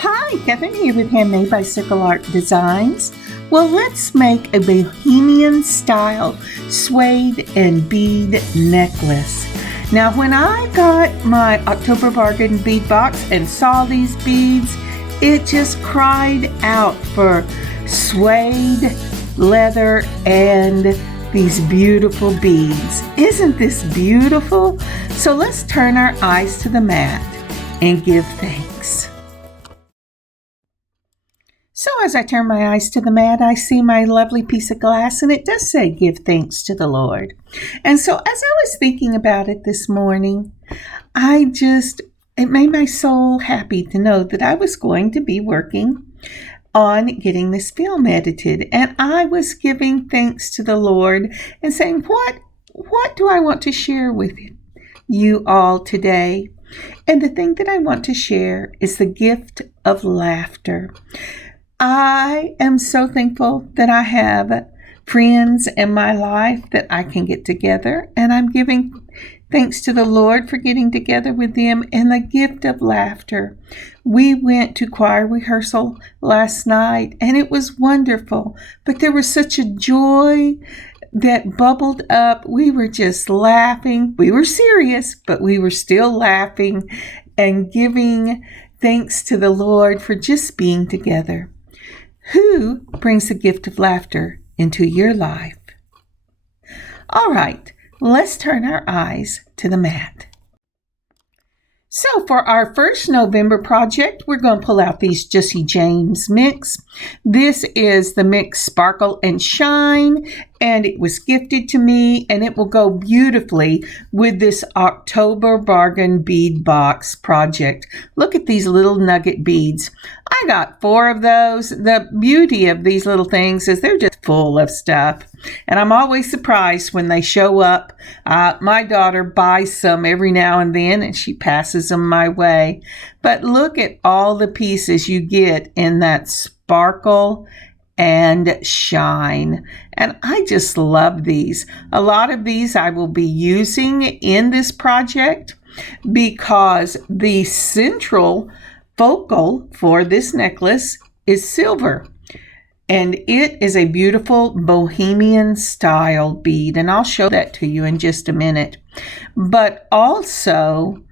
Hi, Kathryn here with Handmade by circleartdesigns. Well, let's make a Bohemian style suede and bead necklace. Now, when I got my October Bargain Bead Box and saw these beads, it just cried out for suede, leather, and these beautiful beads. Isn't this beautiful? So let's turn our eyes to the mat and give thanks. So as I turn my eyes to the mat, I see my lovely piece of glass, and it does say, give thanks to the Lord. And so as I was thinking about it this morning, it made my soul happy to know that I was going to be working on getting this film edited. And I was giving thanks to the Lord and saying, what do I want to share with you all today? And the thing that I want to share is the gift of laughter. I am so thankful that I have friends in my life that I can get together, and I'm giving thanks to the Lord for getting together with them and the gift of laughter. We went to choir rehearsal last night, and it was wonderful, but there was such a joy that bubbled up. We were just laughing. We were serious, but we were still laughing and giving thanks to the Lord for just being together. Who brings the gift of laughter into your life? All right, let's turn our eyes to the mat. So for our first November project, we're going to pull out these Jesse James mix. This is the mix Sparkle and Shine, and it was gifted to me, and it will go beautifully with this October Bargain Bead Box project. Look at these little nugget beads. I got 4 of those. The beauty of these little things is they're just full of stuff, and I'm always surprised when they show up. My daughter buys some every now and then, and she passes them my way. But look at all the pieces you get in that sparkle and shine. And I just love these. A lot of these I will be using in this project because the central focal for this necklace is silver. And it is a beautiful Bohemian style bead. And I'll show that to you in just a minute. But also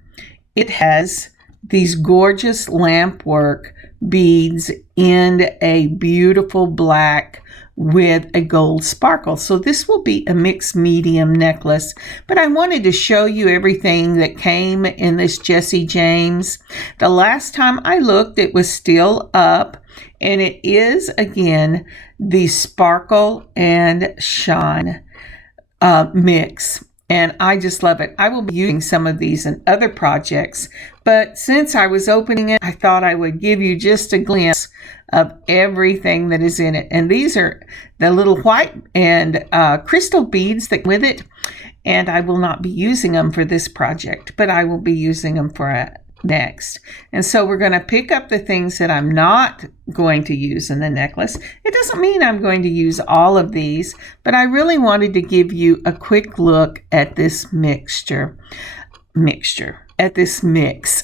it has these gorgeous lampwork beads in a beautiful black with a gold sparkle. So this will be a mixed medium necklace, but I wanted to show you everything that came in this Jesse James. The last time I looked, it was still up, and it is again the Sparkle and Shine mix. And I just love it. I will be using some of these in other projects, but since I was opening it, I thought I would give you just a glimpse of everything that is in it. And these are the little white and crystal beads that come with it. And I will not be using them for this project, but I will be using them for next. And so we're going to pick up the things that I'm not going to use in the necklace. It doesn't mean I'm going to use all of these, but I really wanted to give you a quick look at this at this mix.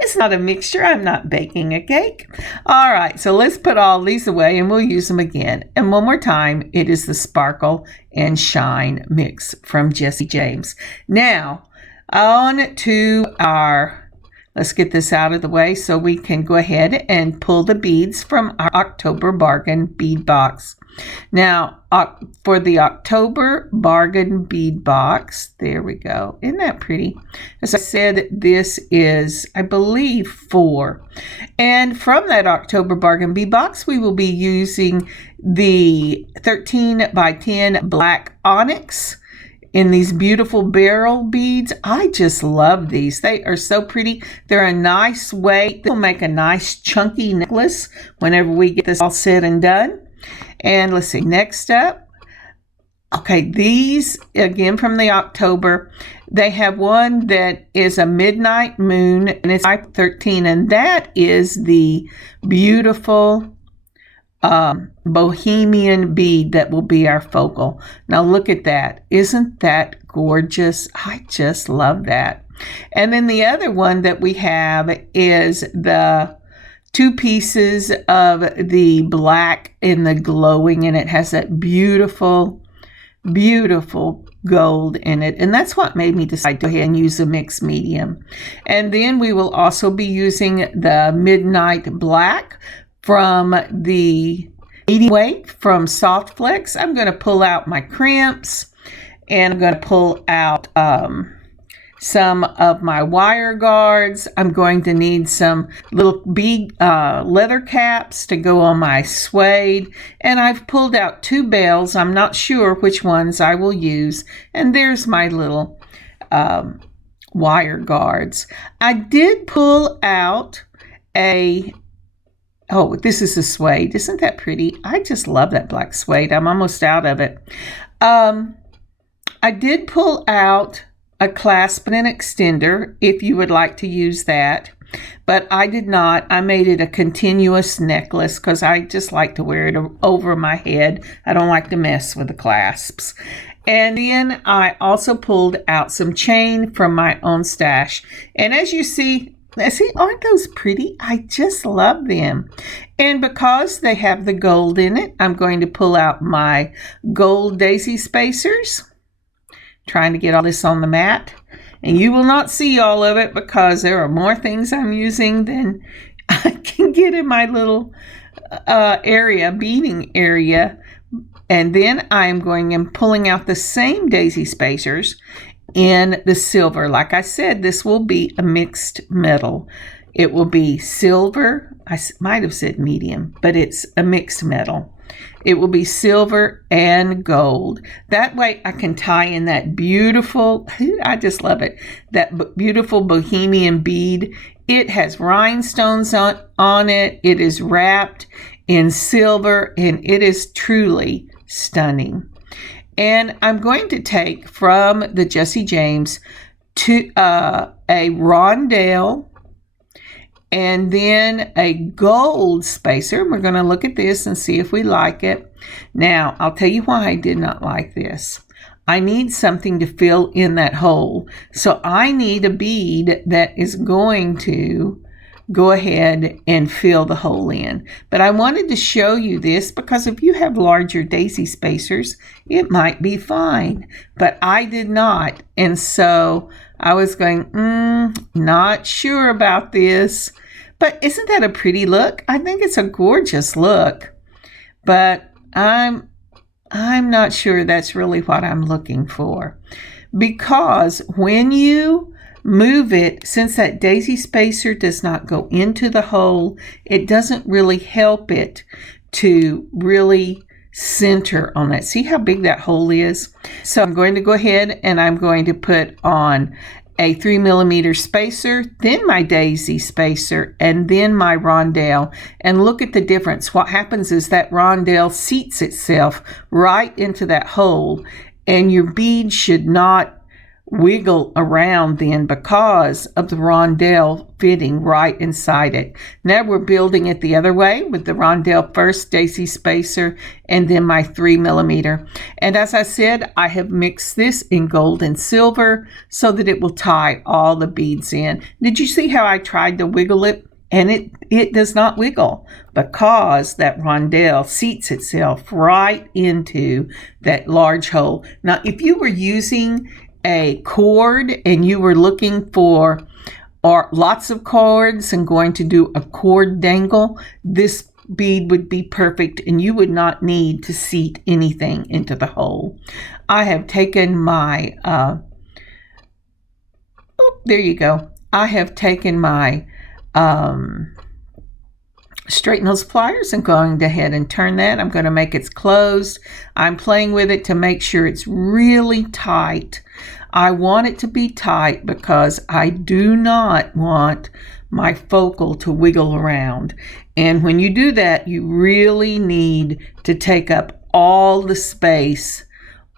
It's not a mixture. I'm not baking a cake. All right, so let's put all these away and we'll use them again. And one more time, it is the Sparkle and Shine mix from Jesse James. Now, on to let's get this out of the way so we can go ahead and pull the beads from our October Bargain Bead Box. Now, for the October Bargain Bead Box, there we go. Isn't that pretty? As I said, this is, I believe, 4. And from that October Bargain Bead Box, we will be using the 13 by 10 black onyx in these beautiful barrel beads. I just love these. They are so pretty. They're a nice weight. They'll make a nice chunky necklace whenever we get this all said and done. And let's see, next up. Okay, these, again from the October, they have one that is a midnight moon, and it's type 13, and that is the beautiful Bohemian bead that will be our focal. Now look at that. Isn't that gorgeous? I just love that. And then the other one that we have is the 2 pieces of the black and the glowing, and it has that beautiful, beautiful gold in it, and that's what made me decide to go ahead and use a mixed medium. And then we will also be using the Midnight Black from the medium weight from Soft Flex. I'm going to pull out my crimps, and I'm going to pull out some of my wire guards. I'm going to need some little bead leather caps to go on my suede, and I've pulled out 2 bells. I'm not sure which ones I will use, and there's my little wire guards. I did pull out oh, this is a suede. Isn't that pretty? I just love that black suede. I'm almost out of it. I did pull out a clasp and an extender if you would like to use that, but I did not. I made it a continuous necklace because I just like to wear it over my head. I don't like to mess with the clasps. And then I also pulled out some chain from my own stash. And as you see, aren't those pretty? I just love them. And because they have the gold in it, I'm going to pull out my gold daisy spacers. Trying to get all this on the mat, and you will not see all of it because there are more things I'm using than I can get in my little beading area. And then I'm going and pulling out the same daisy spacers in the silver. Like I said, this will be a mixed metal. It will be silver. I might have said medium, but it's a mixed metal. It will be silver and gold. That way I can tie in that beautiful, I just love it, that beautiful Bohemian bead. It has rhinestones on it. It is wrapped in silver, and it is truly stunning. And I'm going to take from the Jesse James to a rondelle, and then a gold spacer. We're going to look at this and see if we like it. Now, I'll tell you why I did not like this. I need something to fill in that hole. So I need a bead that is going to go ahead and fill the hole in. But I wanted to show you this because if you have larger daisy spacers, it might be fine. But I did not. And so I was going, not sure about this. But isn't that a pretty look? I think it's a gorgeous look. But I'm not sure that's really what I'm looking for. Because when you move it, since that daisy spacer does not go into the hole, it doesn't really help it to really center on that. See how big that hole is? So I'm going to go ahead and I'm going to put on a 3mm spacer, then my daisy spacer, and then my rondelle. And look at the difference. What happens is that rondelle seats itself right into that hole, and your bead should not wiggle around then because of the rondelle fitting right inside it. Now we're building it the other way with the rondelle first, daisy spacer, and then my 3mm. And as I said, I have mixed this in gold and silver so that it will tie all the beads in. Did you see how I tried to wiggle it? And it does not wiggle because that rondelle seats itself right into that large hole. Now, if you were using a cord and you were looking for lots of cords and going to do a cord dangle, this bead would be perfect and you would not need to seat anything into the hole. I have taken my, there you go. I have taken my straight nose pliers and going ahead and turn that. I'm going to make it closed. I'm playing with it to make sure it's really tight. I want it to be tight because I do not want my focal to wiggle around. And when you do that, you really need to take up all the space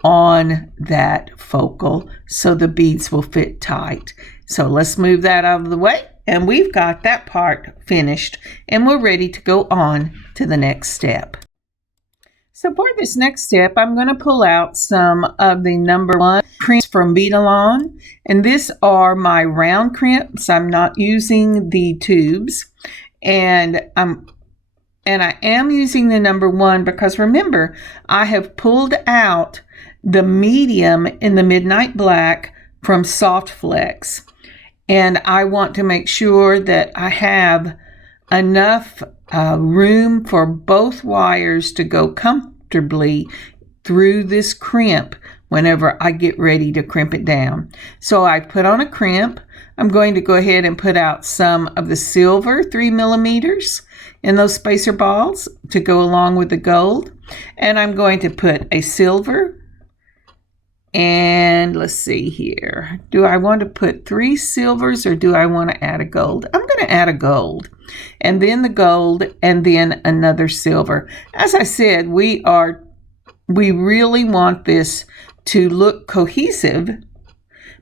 on that focal so the beads will fit tight. So let's move that out of the way. And we've got that part finished and we're ready to go on to the next step. So for this next step, I'm going to pull out some of the number 1 crimps from Beading. And these are my round crimps. I'm not using the tubes. And I am using the number 1 because remember, I have pulled out the medium in the Midnight Black from Soft Flex. And I want to make sure that I have enough room for both wires to go comfortably through this crimp whenever I get ready to crimp it down. So I put on a crimp. I'm going to go ahead and put out some of the silver 3 millimeters in those spacer balls to go along with the gold. And I'm going to put a silver. And let's see here. Do I want to put 3 silvers or do I want to add a gold? I'm going to add a gold. And then the gold and then another silver. As I said, we really want this to look cohesive,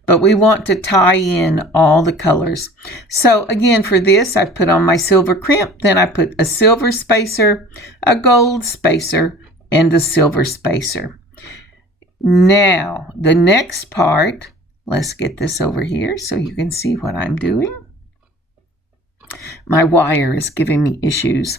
but we want to tie in all the colors. So again, for this, I put on my silver crimp, then I put a silver spacer, a gold spacer, and a silver spacer. Now, the next part, let's get this over here so you can see what I'm doing. My wire is giving me issues.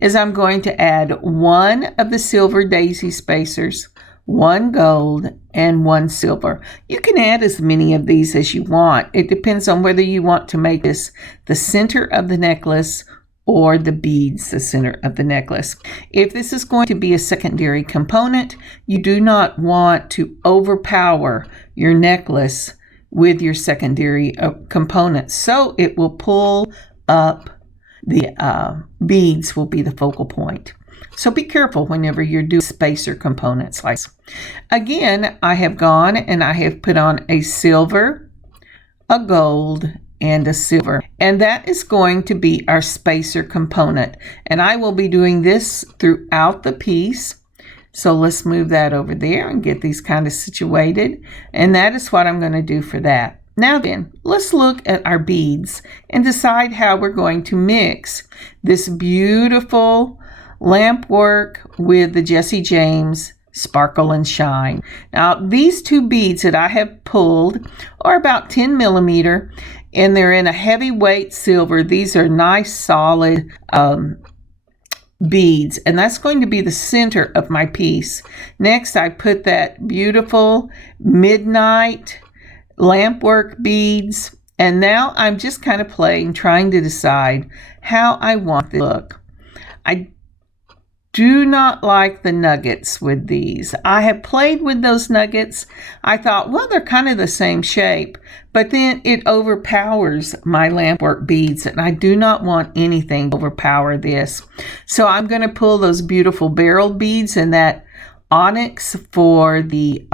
Is I'm going to add 1 of the silver daisy spacers, 1 gold, and 1 silver. You can add as many of these as you want. It depends on whether you want to make this the center of the necklace or the beads the center of the necklace. If this is going to be a secondary component, you do not want to overpower your necklace with your secondary components. So it will pull up the beads will be the focal point. So be careful whenever you're doing spacer components like this. Again, I have gone and I have put on a silver, a gold, and a silver. And that is going to be our spacer component. And I will be doing this throughout the piece. So let's move that over there and get these kind of situated. And that is what I'm going to do for that. Now then, let's look at our beads and decide how we're going to mix this beautiful lamp work with the Jesse James Sparkle and Shine. Now, these 2 beads that I have pulled are about 10 millimeter, and they're in a heavyweight silver. These are nice, solid beads, and that's going to be the center of my piece. Next, I put that beautiful midnight lampwork beads, and now I'm just kind of playing, trying to decide how I want this to look. I do not like the nuggets with these. I have played with those nuggets. I thought, well, they're kind of the same shape, but then it overpowers my lampwork beads, and I do not want anything to overpower this. So I'm going to pull those beautiful barrel beads and that onyx for the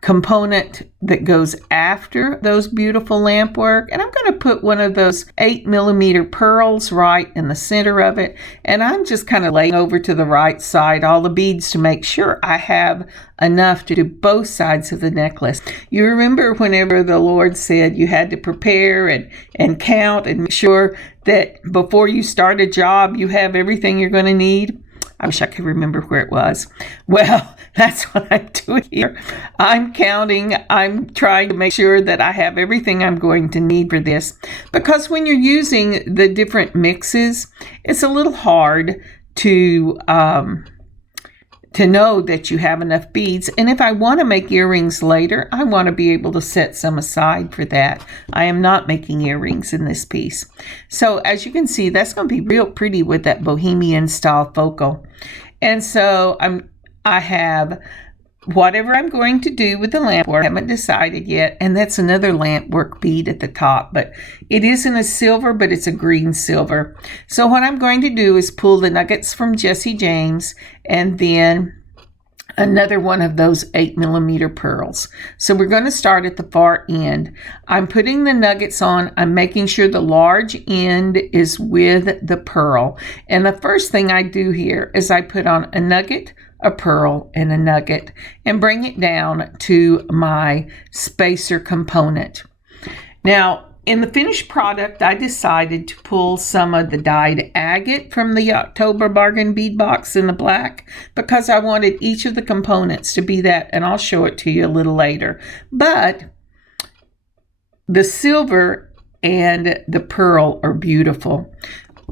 component that goes after those beautiful lamp work, and I'm going to put one of those 8 millimeter pearls right in the center of it, and I'm just kind of laying over to the right side all the beads to make sure I have enough to do both sides of the necklace. You remember whenever the Lord said you had to prepare and count and make sure that before you start a job you have everything you're going to need? I wish I could remember where it was. Well, that's what I'm doing here. I'm counting. I'm trying to make sure that I have everything I'm going to need for this. Because when you're using the different mixes, it's a little hard to know that you have enough beads. And if I want to make earrings later, I want to be able to set some aside for that. I am not making earrings in this piece. So as you can see, that's going to be real pretty with that Bohemian style focal. And so I have whatever I'm going to do with the lamp work. I haven't decided yet. And that's another lamp work bead at the top, but it isn't a silver, but it's a green silver. So what I'm going to do is pull the nuggets from Jesse James and then another one of those 8 millimeter pearls. So we're going to start at the far end. I'm putting the nuggets on. I'm making sure the large end is with the pearl. And the first thing I do here is I put on a nugget, a pearl, and a nugget, and bring it down to my spacer component. Now, in the finished product, I decided to pull some of the dyed agate from the October Bargain Bead Box in the black because I wanted each of the components to be that, and I'll show it to you a little later. But the silver and the pearl are beautiful.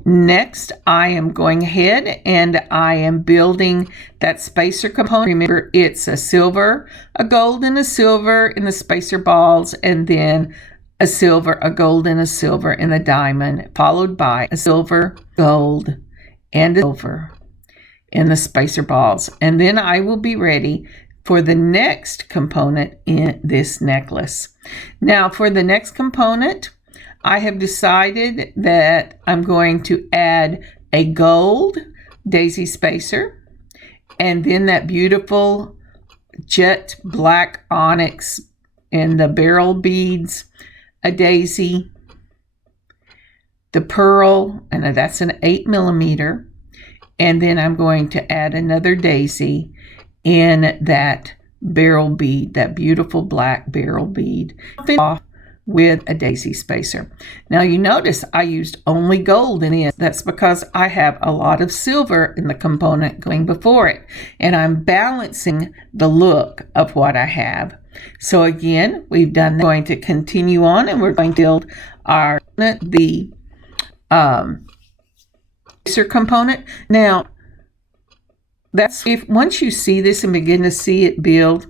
Next, I am going ahead and I am building that spacer component. Remember, it's a silver, a gold, and a silver in the spacer balls, and then a silver, a gold, and a silver in the diamond, followed by a silver, gold, and a silver in the spacer balls. And then I will be ready for the next component in this necklace. Now, for the next component, I have decided that I'm going to add a gold daisy spacer, and then that beautiful jet black onyx in the barrel beads, a daisy, the pearl, and that's an 8mm, and then I'm going to add another daisy in that barrel bead, that beautiful black barrel bead, off with a daisy spacer. Now you notice I used only gold in it. That's because I have a lot of silver in the component going before it, and I'm balancing the look of what I have. So again, we've done that. We're going to continue on, and we're going to build our spacer component. Now that's if once you see this and begin to see it build,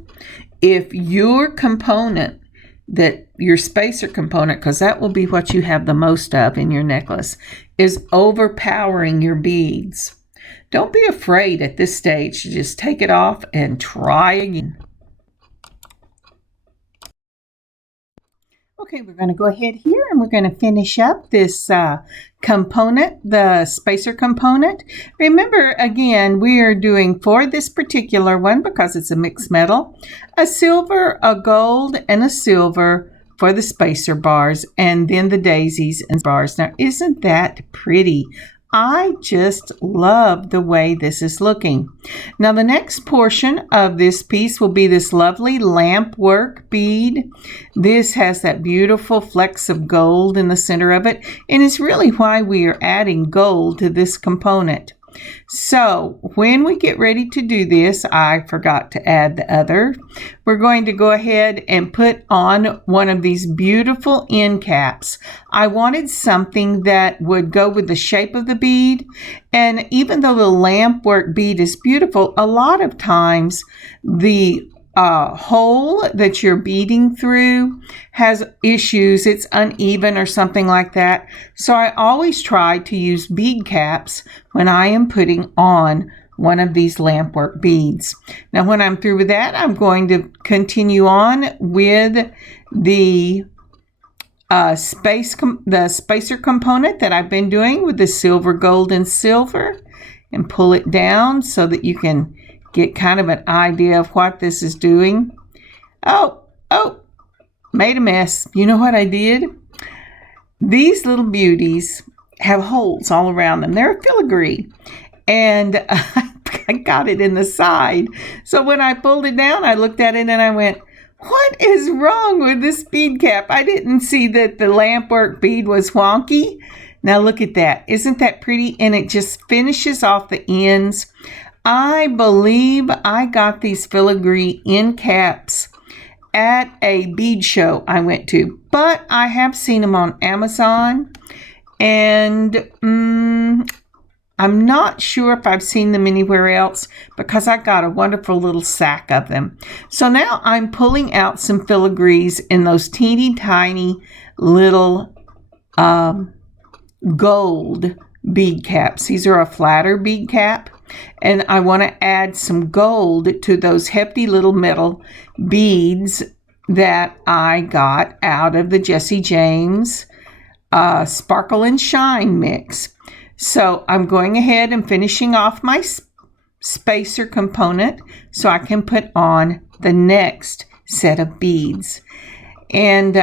if your component, that your spacer component, because that will be what you have the most of in your necklace, is overpowering your beads, don't be afraid at this stage to just take it off and try again. Okay, we're going to go ahead here and we're going to finish up this component, the spacer component. Remember, again, we are doing for this particular one, because it's a mixed metal, a silver, a gold, and a silver for the spacer bars, and then the daisies and bars. Now, isn't that pretty? I just love the way this is looking. Now, the next portion of this piece will be this lovely lamp work bead. This has that beautiful flecks of gold in the center of it, and it's really why we are adding gold to this component. So when we get ready to do this, I forgot to add the other. We're going to go ahead and put on one of these beautiful end caps. I wanted something that would go with the shape of the bead, and even though the lamp work bead is beautiful, a lot of times the hole that you're beading through has issues. It's uneven or something like that. So I always try to use bead caps when I am putting on one of these lamp work beads. Now, when I'm through with that, I'm going to continue on with the spacer component that I've been doing with the silver, gold, and silver, and pull it down so that you can get kind of an idea of what this is doing. Oh, made a mess. You know what I did? These little beauties have holes all around them. They're filigree, and I got it in the side. So when I pulled it down, I looked at it and I went, what is wrong with this bead cap? I didn't see that the lamp work bead was wonky. Now look at that. Isn't that pretty? And it just finishes off the ends. I believe I got these filigree end caps at a bead show I went to, but I have seen them on Amazon, and I'm not sure if I've seen them anywhere else, because I got a wonderful little sack of them. So now I'm pulling out some filigrees in those teeny tiny little gold bead caps. These are a flatter bead cap, and I want to add some gold to those hefty little metal beads that I got out of the Jessie James Sparkle and Shine mix. So I'm going ahead and finishing off my spacer component so I can put on the next set of beads. And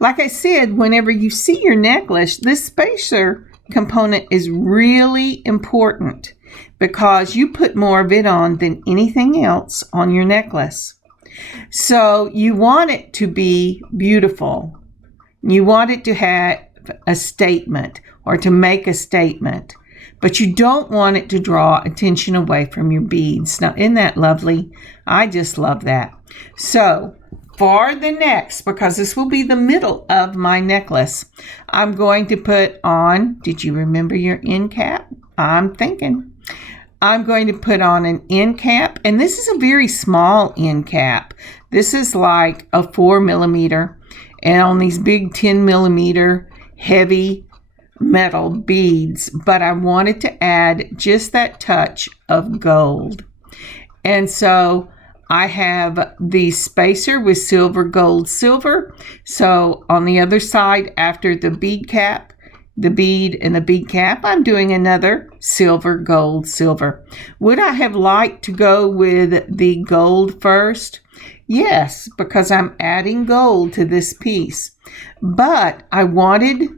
like I said, whenever you see your necklace, this spacer component is really important, because you put more of it on than anything else on your necklace. So you want it to be beautiful. You want it to have a statement, or to make a statement, but you don't want it to draw attention away from your beads. Now, isn't that lovely? I just love that. So for the next, because this will be the middle of my necklace, I'm going to put on, did you remember your end cap? I'm going to put on an end cap, and this is a very small end cap. This is like a 4 millimeter, and on these big 10 millimeter heavy metal beads, but I wanted to add just that touch of gold. And so I have the spacer with silver, gold, silver. So on the other side, after the bead cap, the bead and the bead cap, I'm doing another silver, gold, silver. Would I have liked to go with the gold first? Yes, because I'm adding gold to this piece. But I wanted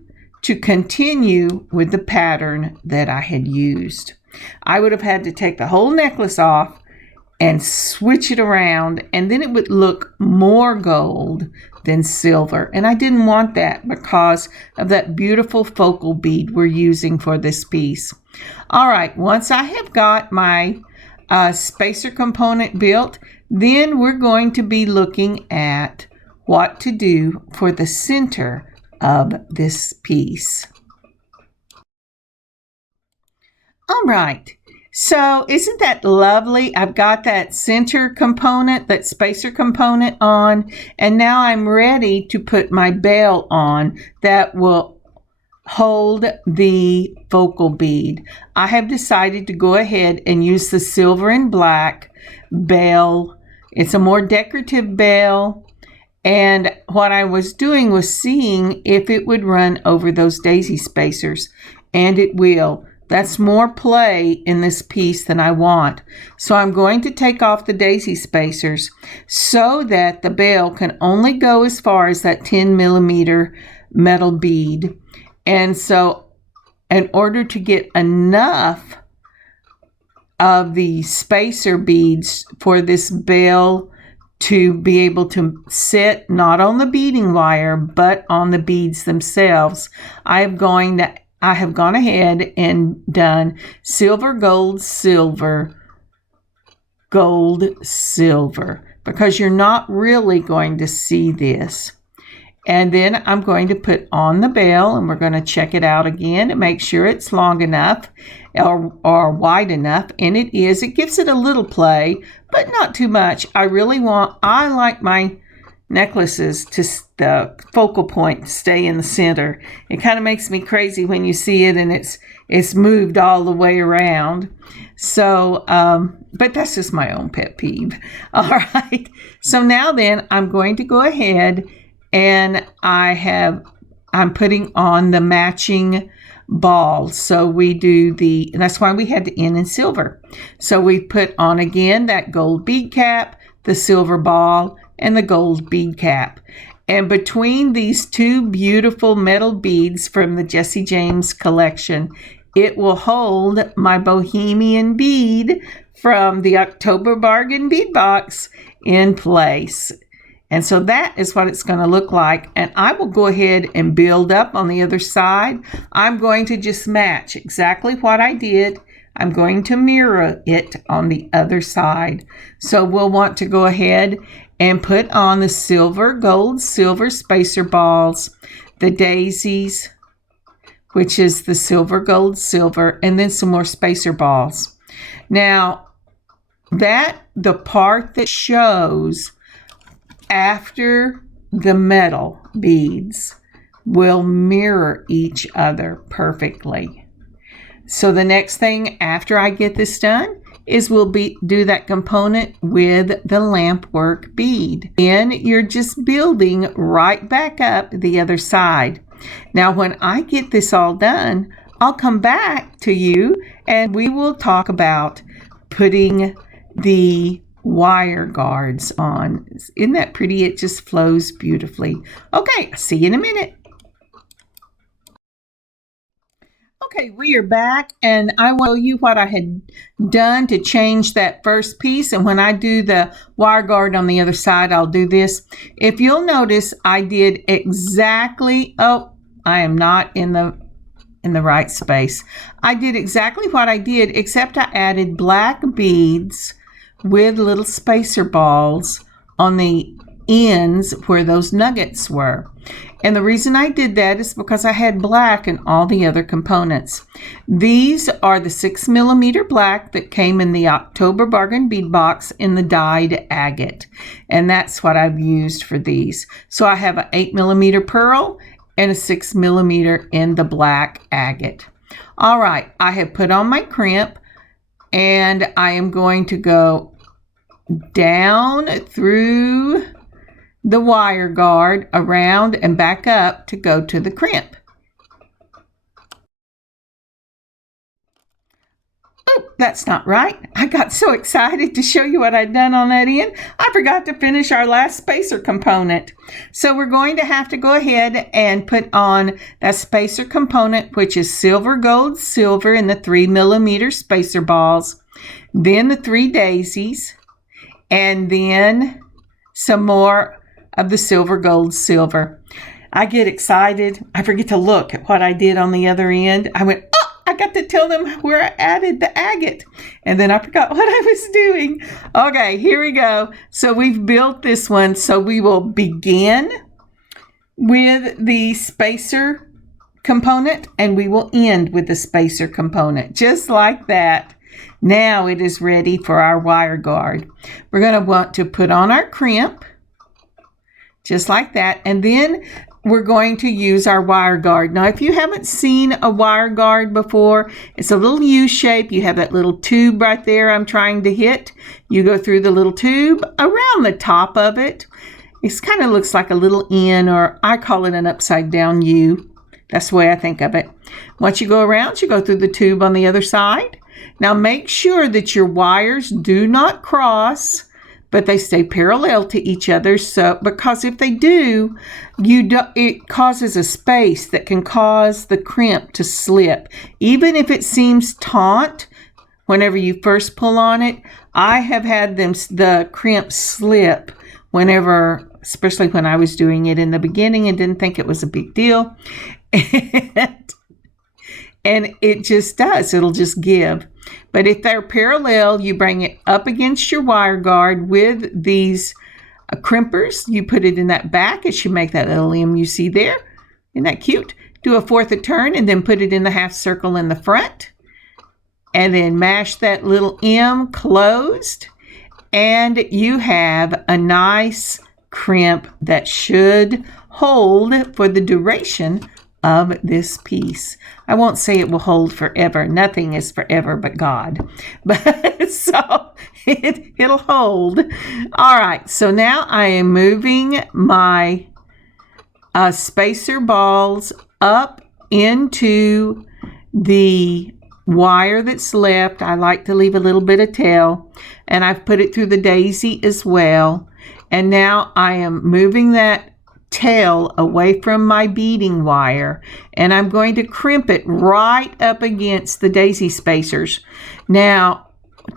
to continue with the pattern that I had used. I would have had to take the whole necklace off and switch it around, and then it would look more gold than silver. And I didn't want that because of that beautiful focal bead we're using for this piece. All right, once I have got my spacer component built, then we're going to be looking at what to do for the center of this piece. All right. So isn't that lovely? I've got that center component, that spacer component on, and now I'm ready to put my bell on that will hold the focal bead. I have decided to go ahead and use the silver and black bell. It's a more decorative bell, and what I was doing was seeing if it would run over those daisy spacers, and it will. That's more play in this piece than I want. So I'm going to take off the daisy spacers so that the bell can only go as far as that 10 millimeter metal bead. And so in order to get enough of the spacer beads for this bell to be able to sit not on the beading wire, but on the beads themselves, I have gone ahead and done silver, gold, silver, gold, silver, because you're not really going to see this. And then I'm going to put on the bell, and we're going to check it out again and make sure it's long enough or wide enough. And it is. It gives it a little play, but not too much. I like my necklaces to the focal point to stay in the center. It kind of makes me crazy when you see it and it's moved all the way around. So, but that's just my own pet peeve. All right. So now then I'm going to go ahead and I'm putting on the matching ball. So that's why we had the end in silver. So we put on again that gold bead cap, the silver ball, and the gold bead cap. And between these two beautiful metal beads from the Jessie James collection, it will hold my Bohemian bead from the October Bargain Bead Box in place. And so that is what it's going to look like. And I will go ahead and build up on the other side. I'm going to just match exactly what I did. I'm going to mirror it on the other side. So we'll want to go ahead and put on the silver, gold, silver spacer balls, the daisies, which is the silver, gold, silver, and then some more spacer balls. Now, the part that shows after the metal beads will mirror each other perfectly. So the next thing after I get this done is we'll do that component with the lamp work bead. Then you're just building right back up the other side. Now when I get this all done, I'll come back to you and we will talk about putting the wire guards on. Isn't that pretty? It just flows beautifully. Okay, see you in a minute. Okay, we are back, and I will show you what I had done to change that first piece. And when I do the wire guard on the other side, I'll do this. If you'll notice, I did exactly, I am not in the right space. I did exactly what I did, except I added black beads with little spacer balls on the ends where those nuggets were. And the reason I did that is because I had black in all the other components. These are the 6mm black that came in the October Bargain Bead Box in the dyed agate. And that's what I've used for these. So I have an 8mm pearl and a 6mm in the black agate. All right, I have put on my crimp and I am going to go down through the wire guard, around and back up to go to the crimp. Oh, that's not right. I got so excited to show you what I'd done on that end. I forgot to finish our last spacer component. So we're going to have to go ahead and put on that spacer component, which is silver, gold, silver in the 3mm spacer balls, then the 3 daisies, and then some more of the silver, gold, silver. I get excited. I forget to look at what I did on the other end. I went, oh, I got to tell them where I added the agate. And then I forgot what I was doing. Okay, here we go. So we've built this one. So we will begin with the spacer component and we will end with the spacer component, just like that. Now it is ready for our wire guard. We're going to want to put on our crimp, just like that. And then we're going to use our wire guard. Now, if you haven't seen a wire guard before, it's a little U shape. You have that little tube right there I'm trying to hit. You go through the little tube around the top of it. It kind of looks like a little N, or I call it an upside down U. That's the way I think of it. Once you go around, you go through the tube on the other side. Now, make sure that your wires do not cross, but they stay parallel to each other. So, because if they do, it causes a space that can cause the crimp to slip. Even if it seems taut, whenever you first pull on it, I have had the crimp slip whenever, especially when I was doing it in the beginning and didn't think it was a big deal. And it just does. It'll just give. But if they're parallel, you bring it up against your wire guard with these crimpers. You put it in that back. It should make that little M you see there. Isn't that cute? Do a fourth a turn and then put it in the half circle in the front. And then mash that little M closed. And you have a nice crimp that should hold for the duration of this piece. I won't say it will hold forever. Nothing is forever but God. But so it'll hold. All right. So now I am moving my spacer balls up into the wire that's left. I like to leave a little bit of tail, and I've put it through the daisy as well. And now I am moving that tail away from my beading wire, and I'm going to crimp it right up against the daisy spacers. Now,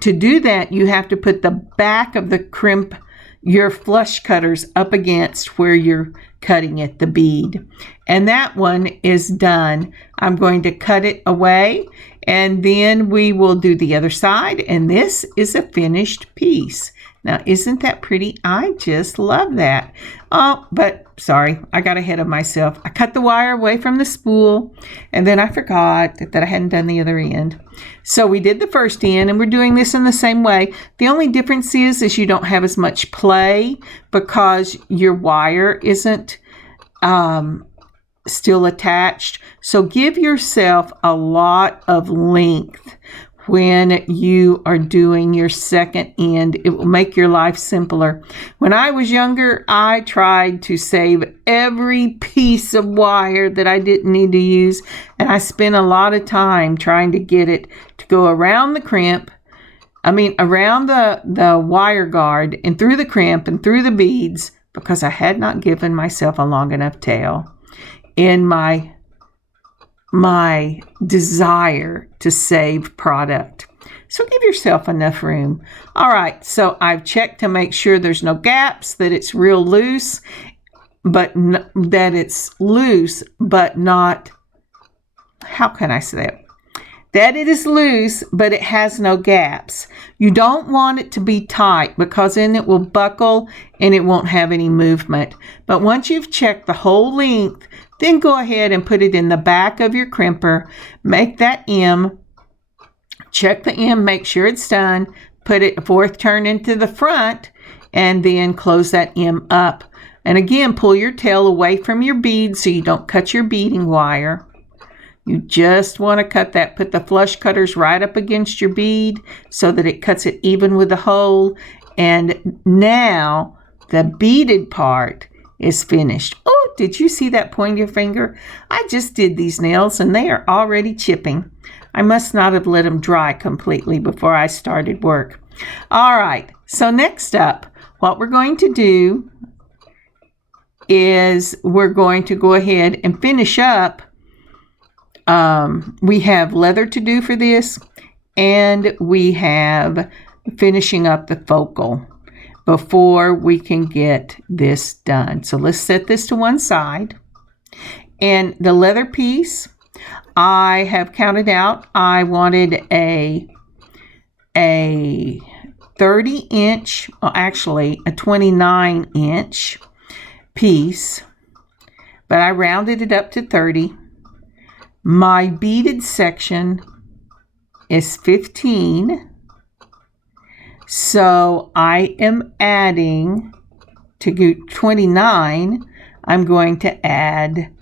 to do that, you have to put the back of the crimp, your flush cutters, up against where you're cutting it, the bead. And that one is done. I'm going to cut it away, and then we will do the other side, and this is a finished piece. Now, isn't that pretty? I just love that. Oh, but sorry, I got ahead of myself. I cut the wire away from the spool, and then I forgot that I hadn't done the other end. So we did the first end, and we're doing this in the same way. The only difference is you don't have as much play because your wire isn't still attached. So give yourself a lot of length when you are doing your second end. It will make your life simpler. When I was younger, I tried to save every piece of wire that I didn't need to use, and I spent a lot of time trying to get it to go around the crimp, around the wire guard and through the crimp and through the beads, because I had not given myself a long enough tail in my desire to save product. So give yourself enough room. All right, so I've checked to make sure there's no gaps, that it's real loose, but that it's loose, but not, how can I say that? that it is loose, but it has no gaps. You don't want it to be tight because then it will buckle and it won't have any movement. But once you've checked the whole length, then go ahead and put it in the back of your crimper. Make that M. Check the M, make sure it's done. Put it fourth turn into the front and then close that M up. And again, pull your tail away from your bead so you don't cut your beading wire. You just want to cut that. Put the flush cutters right up against your bead so that it cuts it even with the hole. And now the beaded part is finished. Oh, did you see that pointer finger? I just did these nails and they are already chipping. I must not have let them dry completely before I started work. All right, so next up, what we're going to do is we're going to go ahead and finish up. We have leather to do for this, and we have finishing up the focal before we can get this done. So let's set this to one side. And the leather piece, I have counted out. I wanted a 30-inch, well, actually a 29-inch piece, but I rounded it up to 30. My beaded section is 15, so I am adding to go 29. I'm going to add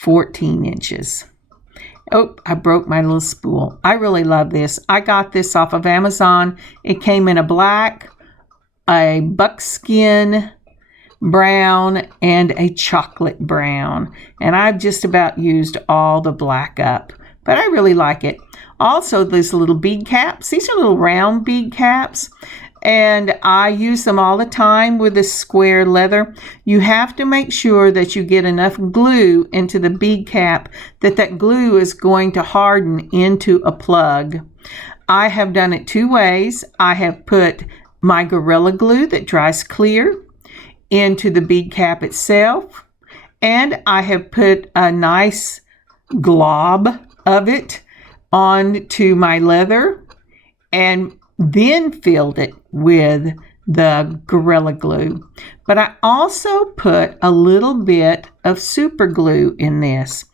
14 inches. Oh, I broke my little spool. I really love this. I got this off of Amazon. It came in a black, a buckskin brown, and a chocolate brown. And I've just about used all the black up, but I really like it. Also, these little bead caps. These are little round bead caps. And I use them all the time with this square leather. You have to make sure that you get enough glue into the bead cap that glue is going to harden into a plug. I have done it two ways. I have put my Gorilla Glue that dries clear into the bead cap itself, and I have put a nice glob of it onto my leather and then filled it with the Gorilla Glue. But I also put a little bit of super glue in this,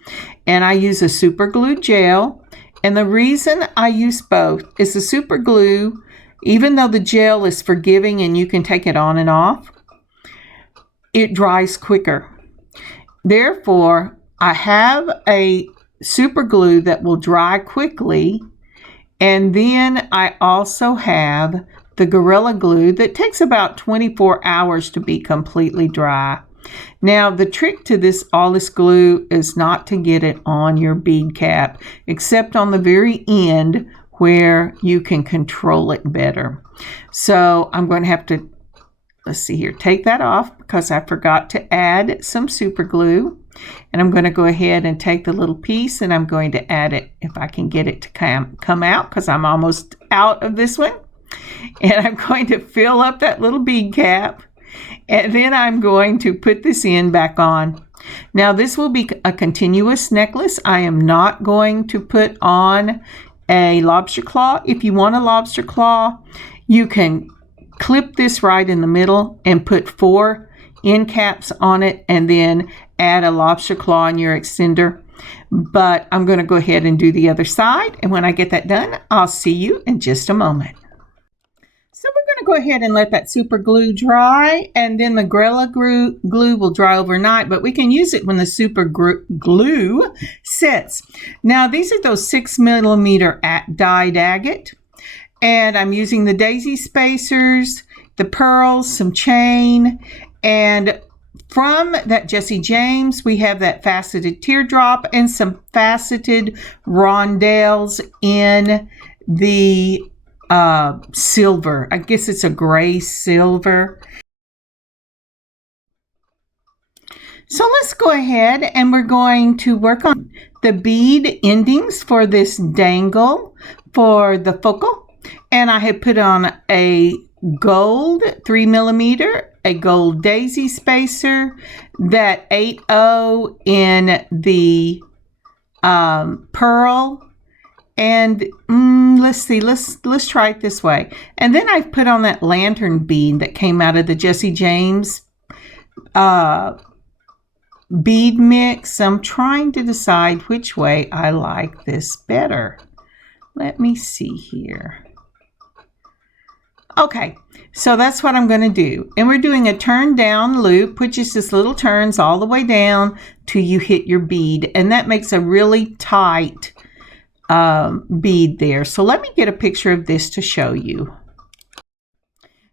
and I use a super glue gel. And the reason I use both is the super glue, even though the gel is forgiving and you can take it on and off, it dries quicker. Therefore, I have a super glue that will dry quickly. And then I also have the Gorilla Glue that takes about 24 hours to be completely dry. Now, the trick to all this glue is not to get it on your bead cap, except on the very end where you can control it better. So I'm going to have to, let's see here, take that off because I forgot to add some super glue. And I'm going to go ahead and take the little piece and I'm going to add it if I can get it to come out, because I'm almost out of this one. And I'm going to fill up that little bead cap, and then I'm going to put this back on. Now this will be a continuous necklace. I am not going to put on a lobster claw. If you want a lobster claw, you can clip this right in the middle and put 4 end caps on it and then add a lobster claw in your extender. But I'm going to go ahead and do the other side, and when I get that done, I'll see you in just a moment. So we're going to go ahead and let that super glue dry, and then the Gorilla Glue will dry overnight, but we can use it when the super glue sets. Now these are those 6mm dyed agate, and I'm using the daisy spacers, the pearls, some chain, and from that Jesse James, we have that faceted teardrop and some faceted rondelles in the silver. I guess it's a gray silver. So let's go ahead and we're going to work on the bead endings for this dangle for the focal. And I have put on a gold 3mm, a gold daisy spacer, that 8/0 in the pearl, And let's see, let's try it this way. And then I've put on that lantern bead that came out of the Jesse James bead mix. I'm trying to decide which way I like this better. Let me see here. Okay, so that's what I'm going to do. And we're doing a turn down loop, which is just little turns all the way down till you hit your bead. And that makes a really tight bead there. So let me get a picture of this to show you.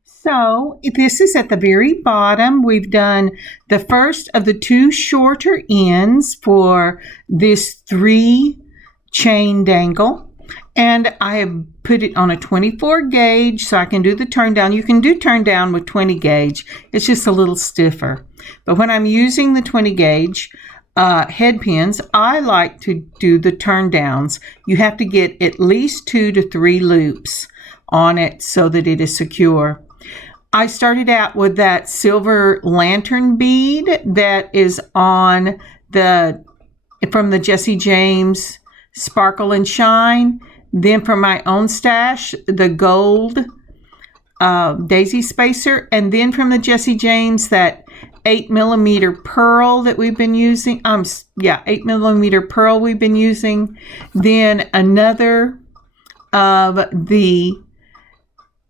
So this is at the very bottom. We've done the first of the two shorter ends for this 3 chain dangle. And I have put it on a 24 gauge so I can do the turn down. You can do turn down with 20 gauge. It's just a little stiffer. But when I'm using the 20 gauge head pins, I like to do the turn downs. You have to get at least 2 to 3 loops on it so that it is secure. I started out with that silver lantern bead that is on from the Jesse James Sparkle and Shine. Then for my own stash, the gold daisy spacer. And then from the Jesse James, that 8mm pearl that we've been using. 8mm pearl we've been using. Then another of the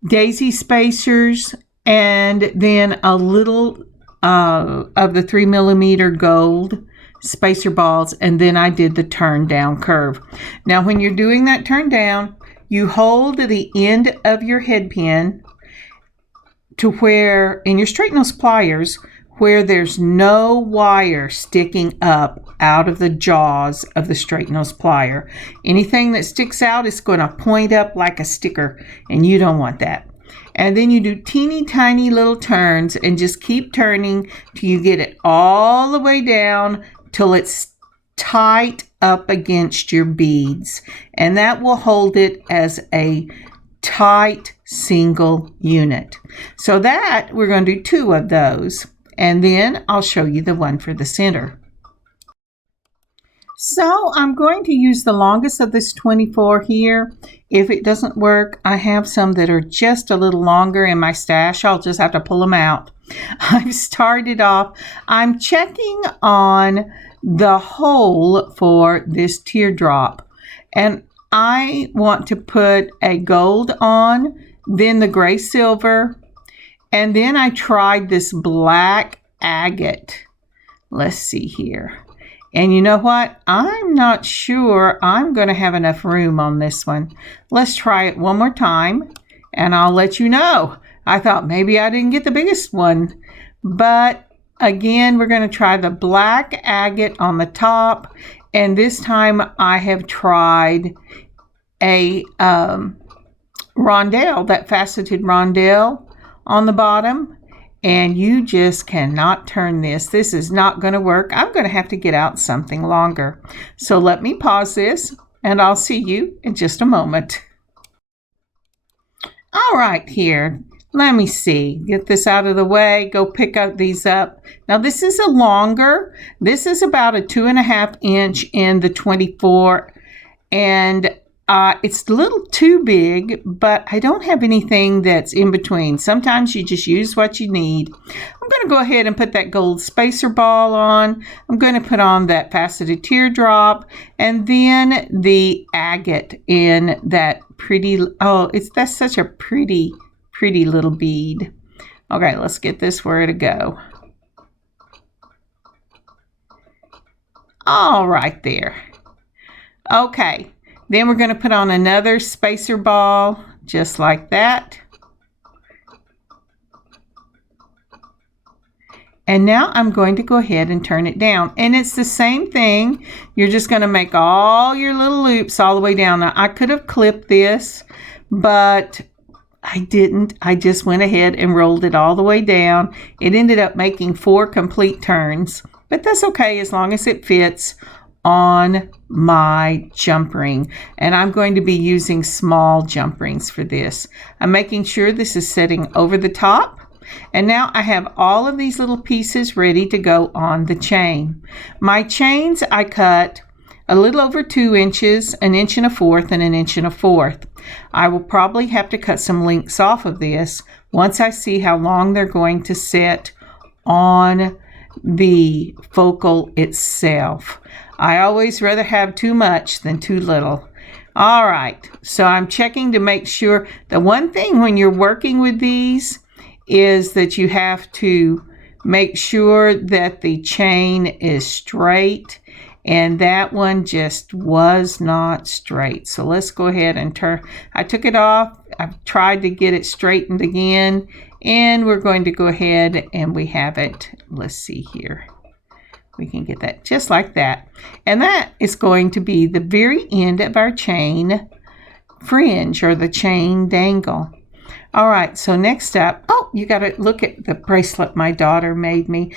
daisy spacers. And then a little of the 3mm gold spacer balls, and then I did the turn down curve. Now when you're doing that turn down, you hold the end of your head pin to where, in your straight nose pliers, where there's no wire sticking up out of the jaws of the straight nose plier. Anything that sticks out is going to point up like a sticker, and you don't want that. And then you do teeny tiny little turns and just keep turning till you get it all the way down till it's tight up against your beads. And that will hold it as a tight single unit. So that we're going to do 2 of those. And then I'll show you the one for the center. So I'm going to use the longest of this 24 here. If it doesn't work, I have some that are just a little longer in my stash. I'll just have to pull them out. I've started off, I'm checking on the hole for this teardrop. And I want to put a gold on, then the gray silver, and then I tried this black agate. Let's see here. And you know what? I'm not sure I'm going to have enough room on this one. Let's try it one more time and I'll let you know. I thought maybe I didn't get the biggest one. But again, we're going to try the black agate on the top. And this time I have tried a rondelle, that faceted rondelle on the bottom. And you just cannot turn this. This is not going to work. I'm going to have to get out something longer. So let me pause this and I'll see you in just a moment. All right, here. Let me see. Get this out of the way. Go pick up these up. Now this is a longer. This is about a 2.5 inch in the 24. And it's a little too big, but I don't have anything that's in between. Sometimes you just use what you need. I'm going to go ahead and put that gold spacer ball on. I'm going to put on that faceted teardrop and then the agate in that pretty, that's such a pretty little bead. Okay, let's get this where to go. All right there. Okay. Then we're going to put on another spacer ball, just like that. And now I'm going to go ahead and turn it down. And it's the same thing. You're just going to make all your little loops all the way down. Now, I could have clipped this, but I didn't. I just went ahead and rolled it all the way down. It ended up making 4 complete turns, but that's okay as long as it fits on my jump ring. And I'm going to be using small jump rings for this. I'm making sure this is setting over the top. And now I have all of these little pieces ready to go on the chain. My chains I cut a little over 2 inches, 1.25 inches, and 1.25 inches. I will probably have to cut some links off of this once I see how long they're going to sit on the focal itself. I always rather have too much than too little. All right, so I'm checking to make sure. The one thing when you're working with these is that you have to make sure that the chain is straight, and that one just was not straight. So let's go ahead and turn. I took it off. I've tried to get it straightened again, and we're going to go ahead and we have it. Let's see here. We can get that just like that. And that is going to be the very end of our chain fringe, or the chain dangle. All right, so next up, oh, you got to look at the bracelet my daughter made me.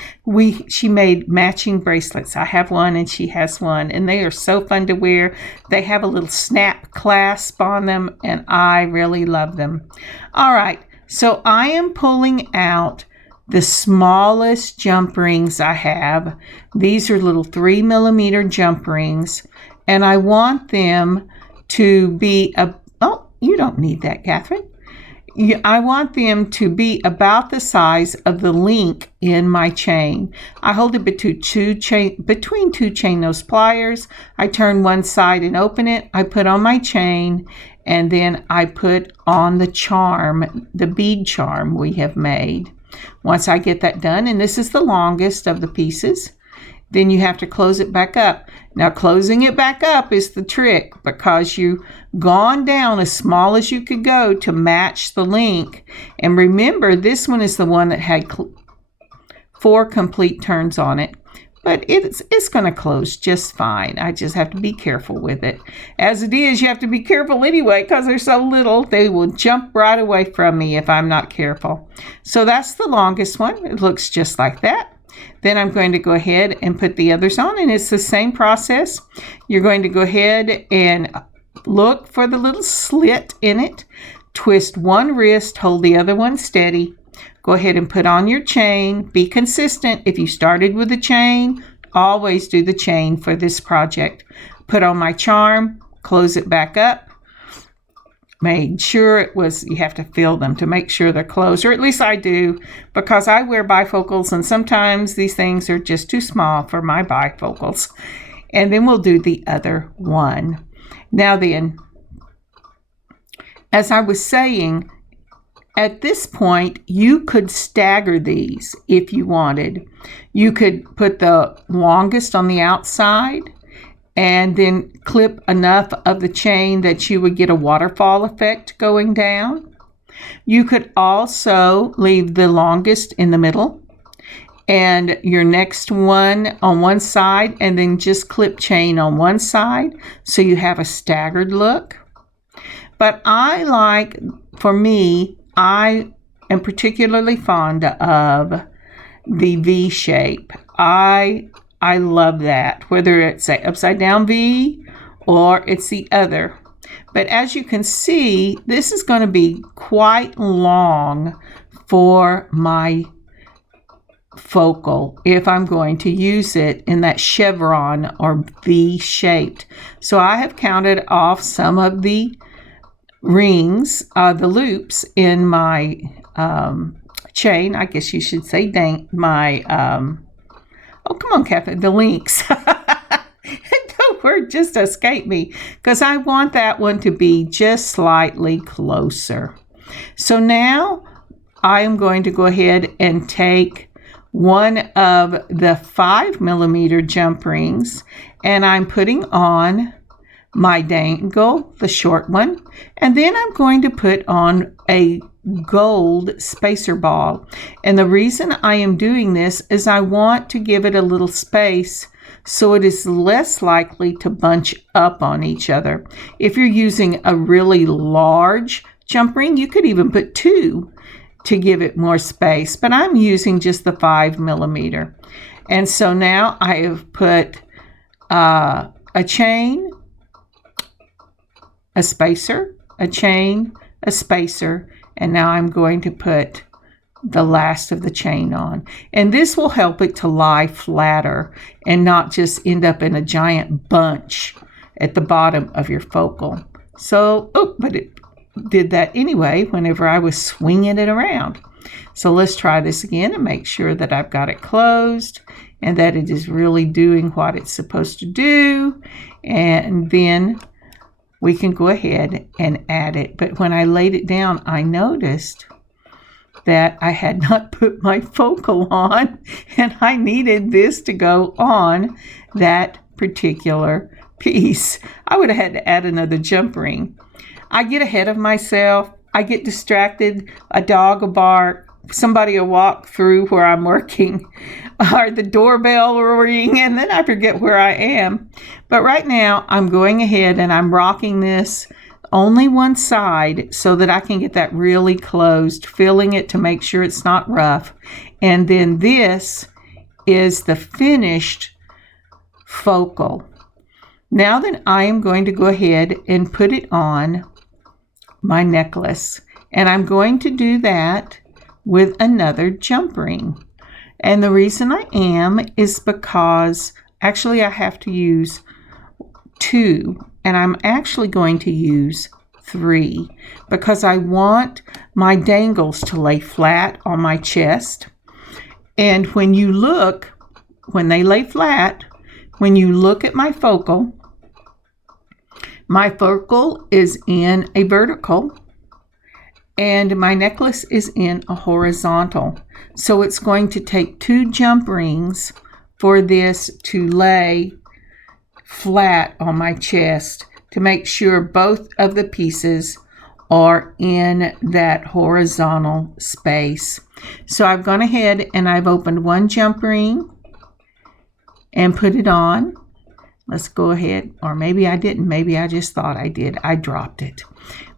She made matching bracelets. I have one and she has one, and they are so fun to wear. They have a little snap clasp on them, and I really love them. All right, so I am pulling out the smallest jump rings I have. These are little 3mm jump rings, and I want them to be oh, you don't need that, Kathryn. I want them to be about the size of the link in my chain. I hold it between two chain nose pliers. I turn one side and open it. I put on my chain, and then I put on the charm, the bead charm we have made. Once I get that done, and this is the longest of the pieces, then you have to close it back up. Now, closing it back up is the trick, because you've gone down as small as you could go to match the link. And remember, this one is the one that had 4 complete turns on it, but it's going to close just fine. I just have to be careful with it. As it is, you have to be careful anyway, because they're so little. They will jump right away from me if I'm not careful. So that's the longest one. It looks just like that. Then I'm going to go ahead and put the others on, and it's the same process. You're going to go ahead and look for the little slit in it. Twist one wrist, hold the other one steady. Go ahead and put on your chain. Be consistent. If you started with a chain, always do the chain for this project. Put on my charm, close it back up. Made sure you have to feel them to make sure they're closed, or at least I do, because I wear bifocals, and sometimes these things are just too small for my bifocals. And then we'll do the other one. Now then, as I was saying, at this point, you could stagger these if you wanted. You could put the longest on the outside, and then clip enough of the chain that you would get a waterfall effect going down. You could also leave the longest in the middle and your next one on one side, and then just clip chain on one side so you have a staggered look. But I am particularly fond of the V shape. I love that, whether it's an upside down V or it's the other. But as you can see, this is going to be quite long for my focal if I'm going to use it in that chevron or V shaped. So I have counted off some of the rings, the loops in my chain, I guess you should say, oh, come on, Kathryn, the links. The word just escaped me, because I want that one to be just slightly closer. So now I am going to go ahead and take one of the 5mm jump rings, and I'm putting on my dangle, the short one, and then I'm going to put on a gold spacer ball. And the reason I am doing this is I want to give it a little space so it is less likely to bunch up on each other. If you're using a really large jump ring, you could even put 2 to give it more space, but I'm using just the 5mm. And so now I have put a chain, a spacer, a chain, a spacer, and now I'm going to put the last of the chain on. And this will help it to lie flatter and not just end up in a giant bunch at the bottom of your focal. So, but it did that anyway whenever I was swinging it around. So let's try this again and make sure that I've got it closed and that it is really doing what it's supposed to do. And then we can go ahead and add it. But when I laid it down, I noticed that I had not put my focal on, and I needed this to go on that particular piece. I would have had to add another jump ring. I get ahead of myself. I get distracted. A dog will bark. Somebody will walk through where I'm working, or the doorbell will ring, and then I forget where I am. But right now, I'm going ahead and I'm rocking this only one side so that I can get that really closed, filling it to make sure it's not rough. And then this is the finished focal. Now then, I am going to go ahead and put it on my necklace, and I'm going to do that with another jump ring. And the reason I am is because actually I have to use 2, and I'm actually going to use 3 because I want my dangles to lay flat on my chest. And when they lay flat, when you look at my focal is in a vertical and my necklace is in a horizontal. So it's going to take 2 jump rings for this to lay flat on my chest to make sure both of the pieces are in that horizontal space. So I've gone ahead and I've opened 1 jump ring and put it on. Let's go ahead, or maybe I didn't. Maybe I just thought I did. I dropped it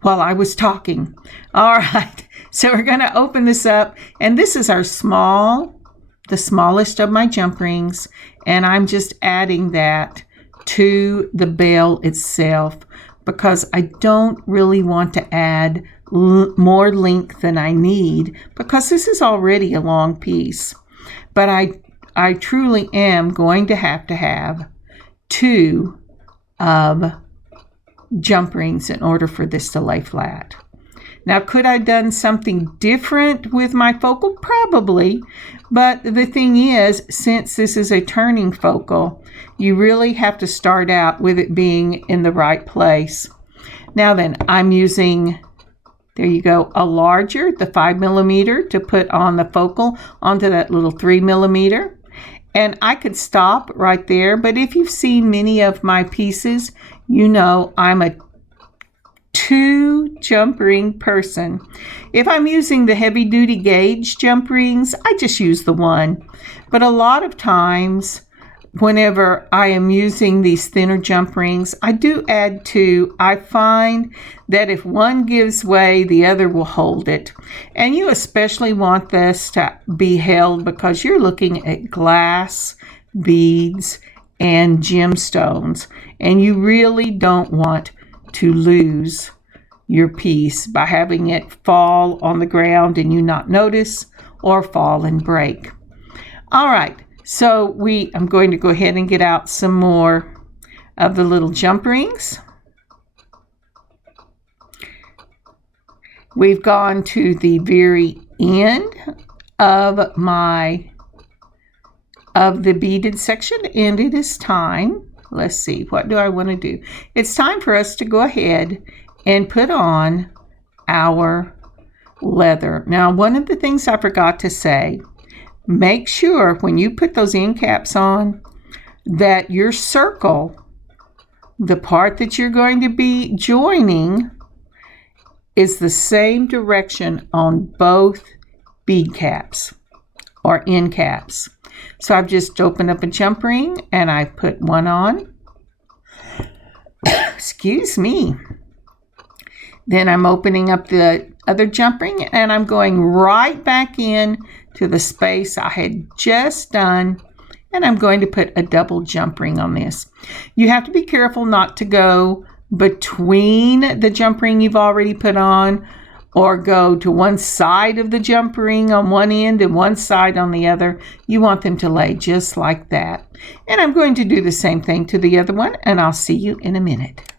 while I was talking. All right, so we're going to open this up, and this is the smallest of my jump rings, and I'm just adding that to the bell itself because I don't really want to add more length than I need because this is already a long piece. But I truly am going to have 2 jump rings in order for this to lay flat. Now, could I have done something different with my focal? Probably. But the thing is, since this is a turning focal, you really have to start out with it being in the right place. Now then, I'm using, there you go, a larger, the 5mm, to put on the focal onto that little 3mm. And I could stop right there, but if you've seen many of my pieces, you know I'm a 2 jump ring person. If I'm using the heavy duty gauge jump rings, I just use the 1. But a lot of times, whenever I am using these thinner jump rings, I do add 2. I find that if one gives way, the other will hold it. And you especially want this to be held because you're looking at glass, beads, and gemstones. And you really don't want to lose your piece by having it fall on the ground and you not notice, or fall and break. All right. So I'm going to go ahead and get out some more of the little jump rings. We've gone to the very end of the beaded section, and it is time. Let's see, what do I want to do? It's time for us to go ahead and put on our leather. Now, one of the things I forgot to say, make sure when you put those end caps on that your circle, the part that you're going to be joining, is the same direction on both bead caps or end caps. So I've just opened up a jump ring and I put 1 on. Excuse me. Then I'm opening up the other jump ring and I'm going right back in to the space I had just done, and I'm going to put a double jump ring on this. You have to be careful not to go between the jump ring you've already put on or go to one side of the jump ring on one end and one side on the other. You want them to lay just like that. And I'm going to do the same thing to the other one, and I'll see you in a minute.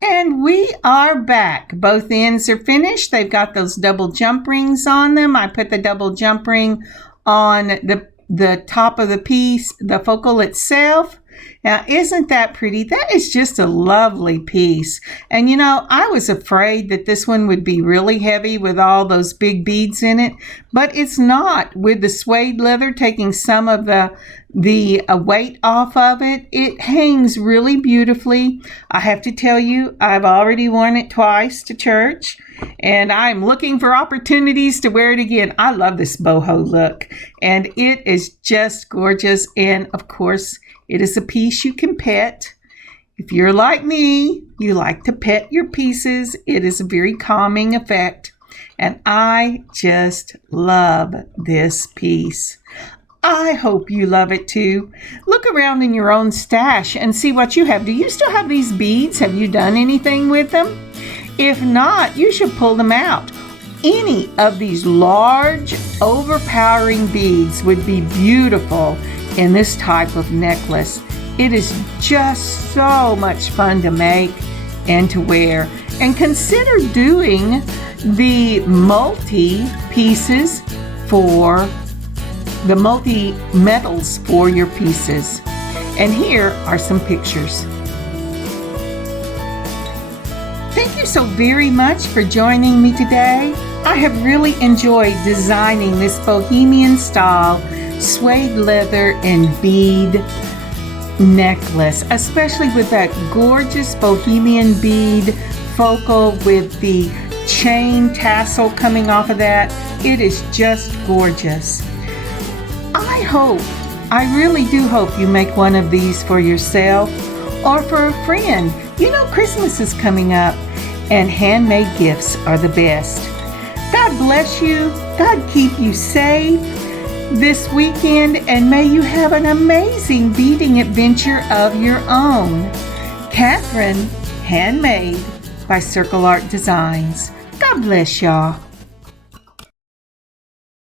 And we are back. Both ends are finished. They've got those double jump rings on them. I put the double jump ring on the top of the piece, the focal itself. Now, isn't that pretty? That is just a lovely piece. And I was afraid that this one would be really heavy with all those big beads in it, but it's not. With the suede leather taking some of the weight off of it, it hangs really beautifully. I have to tell you, I've already worn it twice to church, and I'm looking for opportunities to wear it again. I love this boho look, and it is just gorgeous. And of course, it is a piece you can pet. If you're like me, you like to pet your pieces. It is a very calming effect, and I just love this piece. I hope you love it too. Look around in your own stash and see what you have. Do you still have these beads? Have you done anything with them? If not, you should pull them out. Any of these large, overpowering beads would be beautiful in this type of necklace. It is just so much fun to make and to wear. And consider doing the multi-pieces for the multi-metals for your pieces. And here are some pictures. Thank you so very much for joining me today. I have really enjoyed designing this bohemian style suede leather and bead necklace, especially with that gorgeous bohemian bead focal with the chain tassel coming off of that. It is just gorgeous. I really do hope you make one of these for yourself or for a friend. Christmas is coming up, and handmade gifts are the best. God bless you. God keep you safe this weekend, and may you have an amazing beading adventure of your own. Kathryn, Handmade by Circle Art Designs. God bless y'all.